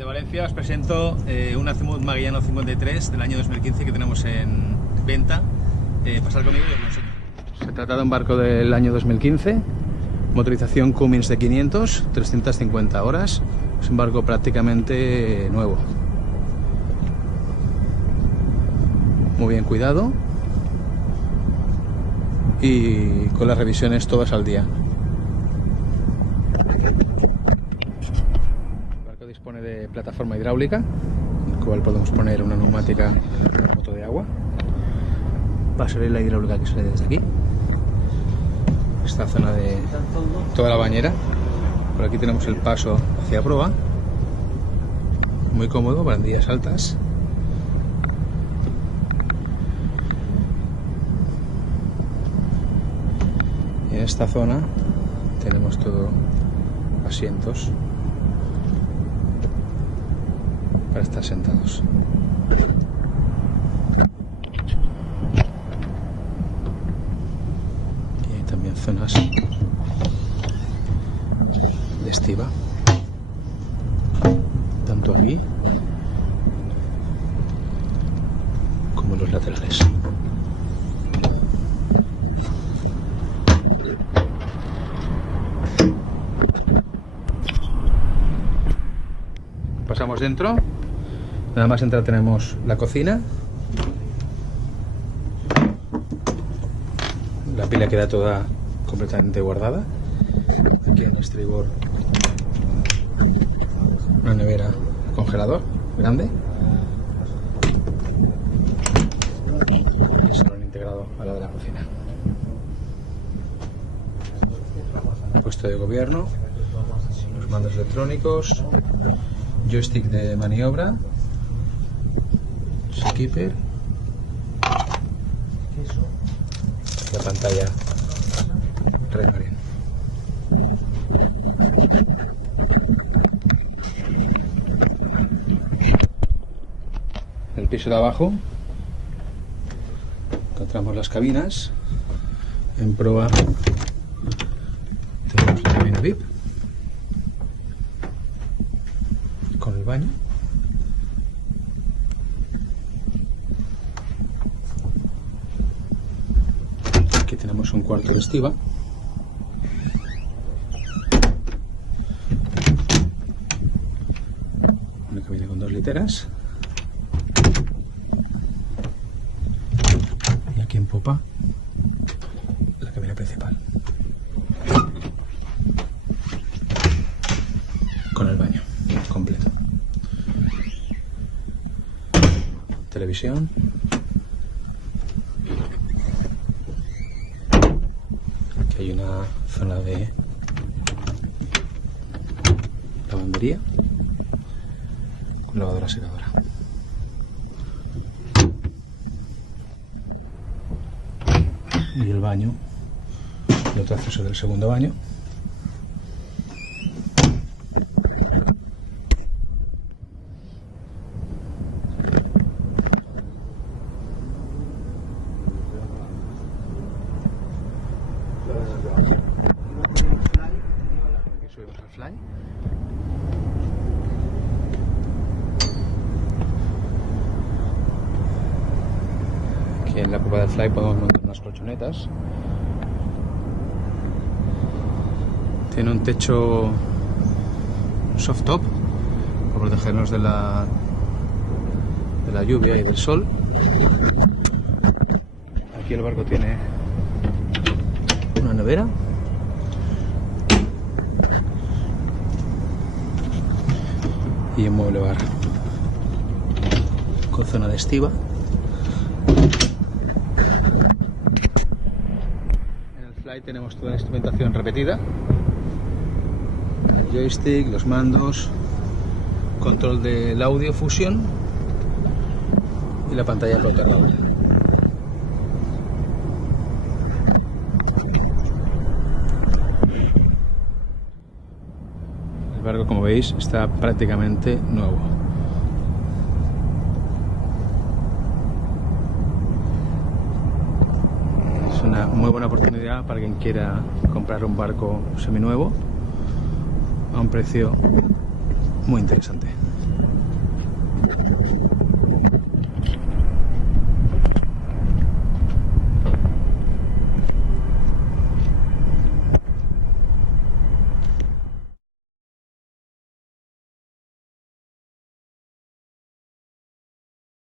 Desde Valencia os presento un Azimut Magellano 53 del año 2015 que tenemos en venta. Pasar conmigo y os lo enseño. Se trata de un barco del año 2015, motorización Cummins de 500, 350 horas. Es un barco prácticamente nuevo. Muy bien cuidado y con las revisiones todas al día. El barco dispone de plataforma hidráulica, en la cual podemos poner una neumática y una moto de agua. Pasarela hidráulica que sale desde aquí. Esta zona de toda la bañera. Por aquí tenemos el paso hacia proa. Muy cómodo, barandillas altas. Y en esta zona tenemos todo asientos para estar sentados. Y hay también zonas de estiba, tanto aquí como en los laterales. Pasamos dentro. Nada más entrar tenemos la cocina. La pila queda toda completamente guardada. Aquí en el estribor una nevera congelador grande. Y el salón integrado a la de la cocina. Puesto de gobierno, los mandos electrónicos, joystick de maniobra, skipper, la pantalla Red Marine. En el piso de abajo encontramos las cabinas. En proa tenemos la cabina VIP con el baño. Aquí tenemos un cuarto de estiba. Una cabina con 2 literas. Y aquí en popa la cabina principal con el baño completo. Televisión. Aquí hay una zona de lavandería con lavadora secadora. Y el baño, el otro acceso del segundo baño. Aquí subimos al fly. Aquí en la popa del fly podemos montar unas colchonetas. Tiene un techo soft top para protegernos de la lluvia y del sol. Aquí el barco tiene una nevera. Y un mueble bar con zona de estiba. En el fly tenemos toda la instrumentación repetida, el joystick, los mandos, control del audio Fusion y la pantalla recargable. El barco, como veis, está prácticamente nuevo. Es una muy buena oportunidad para quien quiera comprar un barco seminuevo a un precio muy interesante.